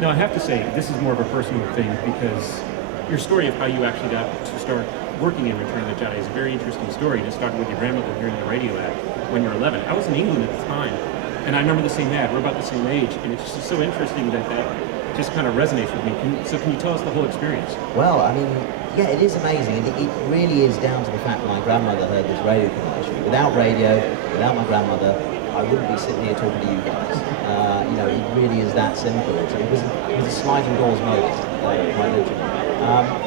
Now, I have to say, this is more of a personal thing because your story of how you actually got to start working in Return of the Jedi is a very interesting story. It started with your grandmother hearing the radio ad when you were 11. I was in England at the time, and I remember the same ad. We're about the same age, and it's just so interesting that just kind of resonates with me. Can you tell us the whole experience? Well, I mean, yeah, it is amazing. It really is down to the fact that my grandmother heard this radio commercial. Without radio, without my grandmother, I wouldn't be sitting here talking to you guys. It really is that simple. It was a sliding doors moment, quite literally.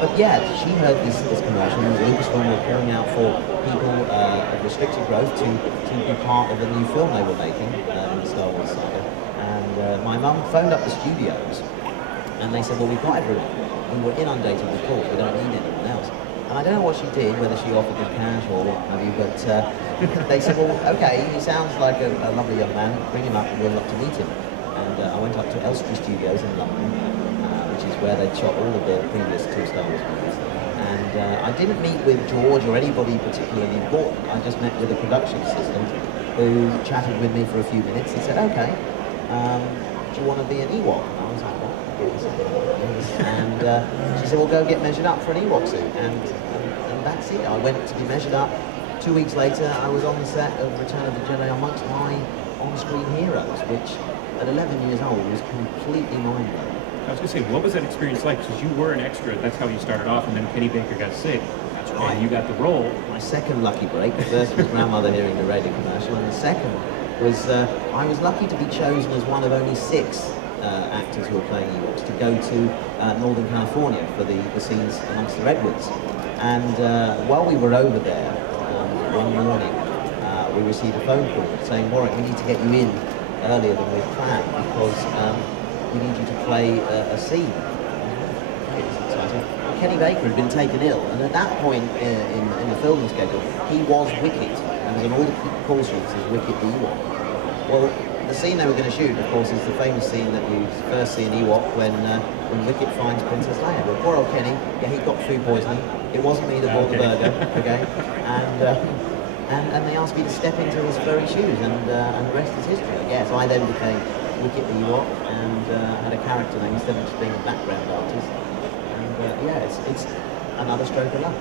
But yeah, she heard this commercial, and Lucasfilm were calling out for people of restricted growth to be part of the new film they were making in the Star Wars saga. And my mum phoned up the studios, and they said, well, we've got everyone. We were inundated with calls. We don't need anyone else. And I don't know what she did, whether she offered them cash or what have you, but they said, well, okay, he sounds like a lovely young man. Bring him up, and we'd love to meet him. And I went up to Elstree Studios in London, which is where they'd shot all of the previous two Star Wars movies. And I didn't meet with George or anybody particularly important. I just met with a production assistant who chatted with me for a few minutes and said, okay, do you want to be an Ewok? And I was like, what? And she said, well, go get measured up for an Ewok suit. And that's it. I went to be measured up. 2 weeks later, I was on the set of Return of the Jedi amongst my on-screen heroes, which at 11 years old was completely mind-blowing. I was going to say, what was that experience like? Because you were an extra, that's how you started off, and then Kenny Baker got sick. That's right. And you got the role. My second lucky break. The first was grandmother hearing the radio commercial, and the second was I was lucky to be chosen as one of only 6 actors who were playing Ewoks to go to Northern California for the scenes amongst the redwoods. And while we were over there, one morning, we received a phone call saying, Warwick, we need to get you in earlier than we planned because we need you to play a scene. It was exciting. Kenny Baker had been taken ill, and at that point in the filming schedule, he was Wicket. He was on all the call sheets as Wicket the Ewok. Well, the scene they were going to shoot, of course, is the famous scene that you first see in Ewok when Wicket finds Princess Leia. Well, poor old Kenny, yeah, he got food poisoning. It wasn't me that bought the burger, okay? And they asked me to step into his furry shoes, and the rest is history, I guess. I then became Wicket the Ewok and had a character name instead of just being a background artist. And yeah, it's another stroke of luck.